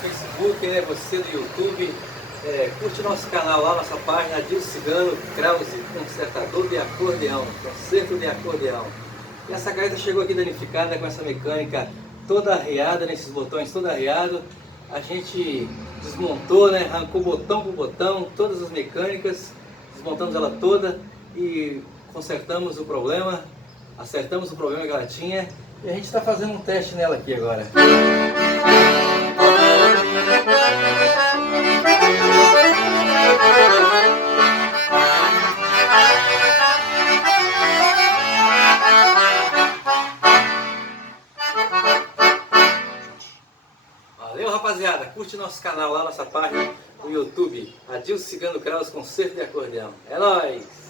Facebook, né? Você do YouTube, curte nosso canal lá, nossa página Adilson Cigano Krause, consertador de acordeão, conserto de acordeão. E essa gaita chegou aqui danificada com essa mecânica toda arreada, nesses botões todo arreado. A gente desmontou, né? Arrancou botão por botão, todas as mecânicas, desmontamos ela toda e consertamos o problema, acertamos o problema que ela tinha. E a gente está fazendo um teste nela aqui agora. Valeu, rapaziada, curte nosso canal lá, nossa página no YouTube, Adilson Cigano Krause, concerto de acordeão. É nóis!